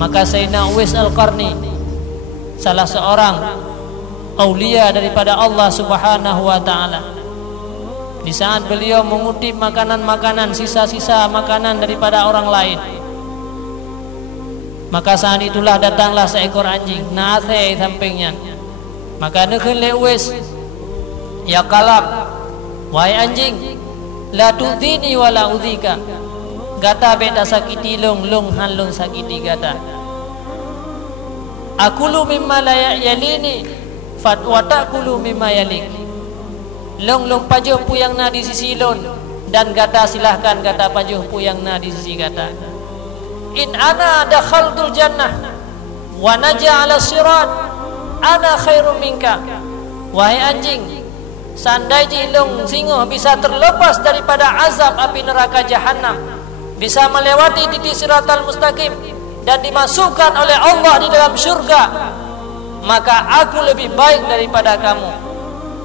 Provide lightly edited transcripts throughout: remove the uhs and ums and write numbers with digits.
Maka Sayyidina Uwais Al-Qarni, salah seorang aulia daripada Allah Subhanahu wa taala, di saat beliau mengutip makanan-makanan, sisa-sisa makanan daripada orang lain, maka saat itulah datanglah seekor anjing naathe sampingnya. Maka nekeun le Uwais, ya kalab, wahai anjing, la tudhini wala udhika, gata beta sakiti long han long sakiti gata. Akulu mimma la yalini fatwata kulu mimma yalik. Long pajuh puyang na di sisi lon, dan gata silahkan gata pajuh puyang na di sisi gata. In ana dakhaltul jannah wa naja ala sirat ana khairum minka. Wahai anjing, seandainya long singo bisa terlepas daripada azab api neraka jahanam, bisa melewati titik siratal mustaqim dan dimasukkan oleh Allah di dalam syurga, maka aku lebih baik daripada kamu.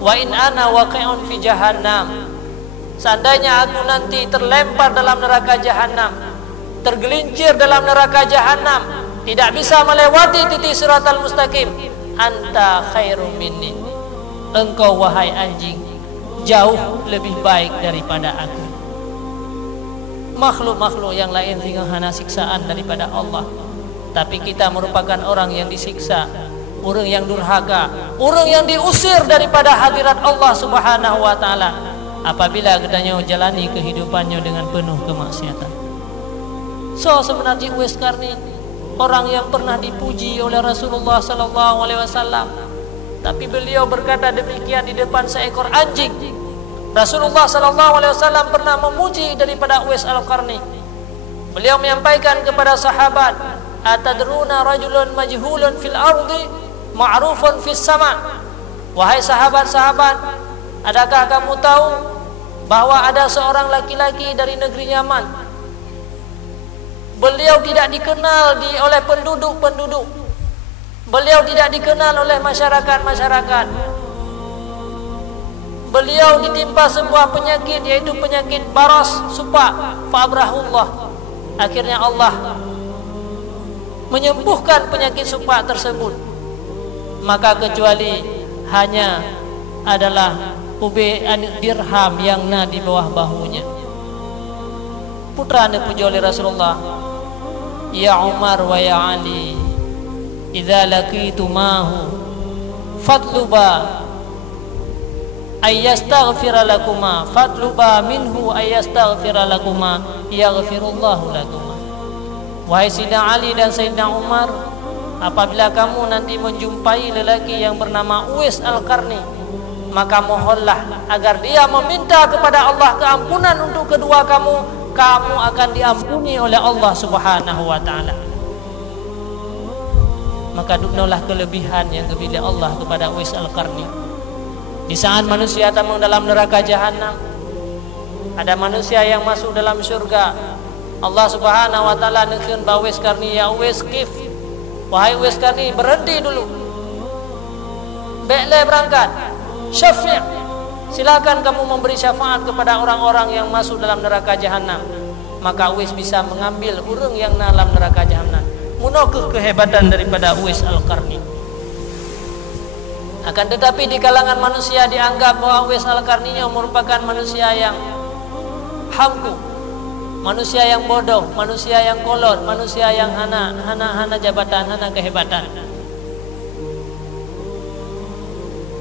Wa in ana waqi'un fi jahannam, seandainya aku nanti terlempar dalam neraka jahanam, tergelincir dalam neraka jahanam, tidak bisa melewati titik siratal mustaqim, anta khairum minni, engkau wahai anjing jauh lebih baik daripada aku. Makhluk-makhluk yang lain tinggal hana siksaan daripada Allah, tapi kita merupakan orang yang disiksa, orang yang durhaka, orang yang diusir daripada hadirat Allah Subhanahu wa taala apabila kita jalani kehidupannya dengan penuh kemaksiatan. So sebenarnya Uwais Qarni orang yang pernah dipuji oleh Rasulullah sallallahu alaihi wasallam, tapi beliau berkata demikian di depan seekor anjing. Rasulullah sallallahu alaihi wasallam pernah memuji daripada Uwais Al-Qarni. Beliau menyampaikan kepada sahabat, atadruna rajulun majhulun fil ardi ma'rufun fis sama. Wahai sahabat-sahabat, adakah kamu tahu bahwa ada seorang laki-laki dari negeri Yaman, beliau tidak dikenal oleh penduduk-penduduk, beliau tidak dikenal oleh masyarakat-masyarakat. Beliau ditimpa sebuah penyakit, yaitu penyakit baras supa, fa'abrahullah. Akhirnya Allah menyembuhkan penyakit supa tersebut. Maka kecuali hanya adalah ube dirham yang na di bawah bahunya. Putra anda puji oleh Rasulullah, ya Umar wa ya Ali, idza laqitumahu fatluba ayyastaghfira lakuma, fatluba minhu ayyastaghfira lakuma, yaghfirullahu lakuma. Wahai Sayyidina Ali dan Sayyidina Umar, apabila kamu nanti menjumpai lelaki yang bernama Uwais Al-Qarni, maka mohonlah agar dia meminta kepada Allah keampunan untuk kedua kamu, kamu akan diampuni oleh Allah Subhanahu wa taala. Maka duknolah kelebihan yang diberi Allah kepada Uwais Al-Qarni. Di saat manusia tamang dalam neraka jahanam, ada manusia yang masuk dalam syurga. Allah Subhanahu wa taala nekeun ba Uwais Qarni, ya Uwais kif, wahai Uwais Qarni, berhenti dulu, bekle berangkat, syafi', silakan kamu memberi syafaat kepada orang-orang yang masuk dalam neraka jahanam. Maka Uwais bisa mengambil urang yang dalam neraka jahanam. Munakeh kehebatan daripada Uwais Al-Qarni. Akan tetapi di kalangan manusia dianggap bahwa Uwais Al-Qarni merupakan manusia yang hamku, manusia yang bodoh, manusia yang kolot, manusia yang hana jabatan, hana kehebatan.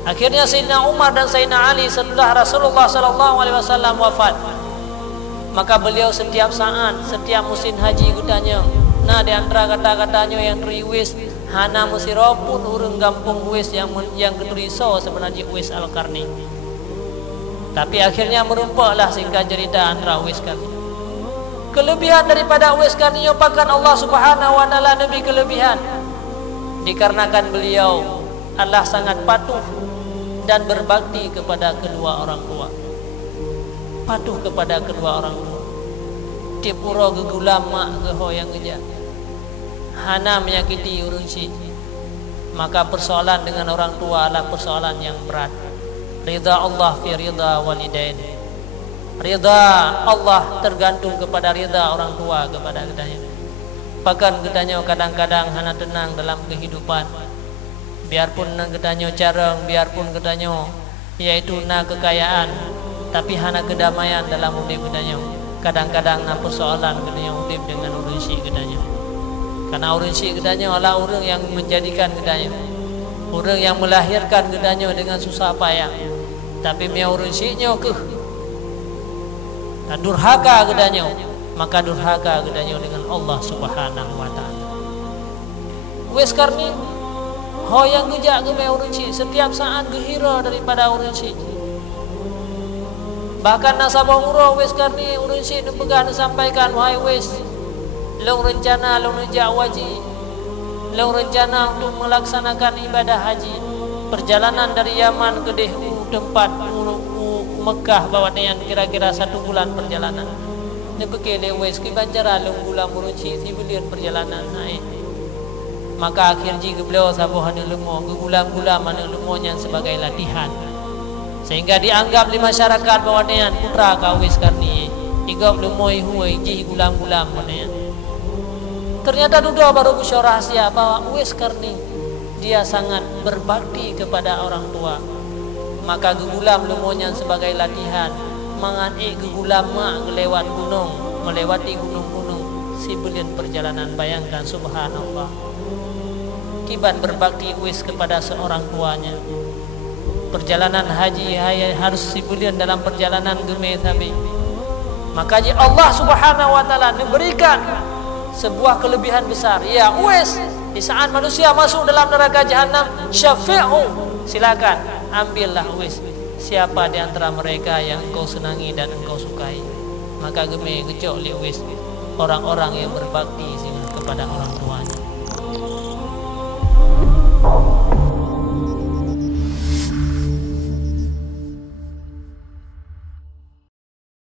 Akhirnya Sayyidina Umar dan Sayyidina Ali setelah Rasulullah sallallahu alaihi wasallam wafat, maka beliau setiap saat, setiap musim haji gutanya, nah di antara kata-katanya yang teriwis, hana musiropun urang kampung Uwais yang keturiso sebenarnya Uwais Al-Qarni. Tapi akhirnya merumpaklah singkat cerita antara Uwais Qarni. Kelebihan daripada Uwais Qarni pakan Allah Subhanahu wa taala lebih kelebihan, dikarenakan beliau adalah sangat patuh dan berbakti kepada kedua orang tua. Patuh kepada kedua orang tua. Tiap pura gegulam mak geho yang geja, hana menyakiti urang si. Maka persoalan dengan orang tua adalah persoalan yang berat. Ridha Allah fi ridha walidain. Ridha Allah tergantung kepada ridha orang tua kepada kedanya. lupakan katanya kadang-kadang hana tenang dalam kehidupan. Biarpun katanya carang, biarpun katanya yaitu na kekayaan, tapi hana kedamaian dalam hidup katanya. Kadang-kadang na persoalan katanya hidup dengan urun syik katanya. Karena urun syik katanya adalah orang yang menjadikan katanya, orang yang melahirkan katanya dengan susah payah. Tapi mia urun syiknya durhaka katanya, maka durhaka katanya dengan Allah Subhanahu wa taala. Wes karni ho yang gejak ke mia urun syik setiap saat gehira daripada urun syik. Bahkan nasabah umroh wes karni urun syik pegang sampaikan, wahai wes, long rencana long rejak wajib, long rencana untuk melaksanakan ibadah haji, perjalanan dari Yaman ke Dehu tempat Mekah bawa dengan kira-kira 1 bulan perjalanan. Ini bekele wes ki bancara long bulan muruci si belian perjalanan naik. Maka akhir jika beliau sabuhan lemo gulam-gulam mana lemonya sebagai latihan. Sehingga dianggap di masyarakat bawa dengan putra kau wes karni igop lemoi huai ji gulam-gulam mana. Ternyata duda baru busyo rahasia bahwa wes karni dia sangat berbakti kepada orang tua. Maka gegulam lemonya sebagai latihan mengani gegulam mak lewat gunung, melewati gunung-gunung si belian perjalanan. Bayangkan subhanallah, kiban berbakti wis kepada seorang tuanya. Perjalanan haji harus si belian dalam perjalanan geme sabi. Makanya Allah Subhanahu wa taala memberikan sebuah kelebihan besar. Ya wis di saat manusia masuk dalam neraka jahanam, syafi'u, silakan ambillah wis siapa di antara mereka yang engkau senangi dan engkau sukai. Maka geme gejok li wis orang-orang yang berbakti kepada orang tuanya.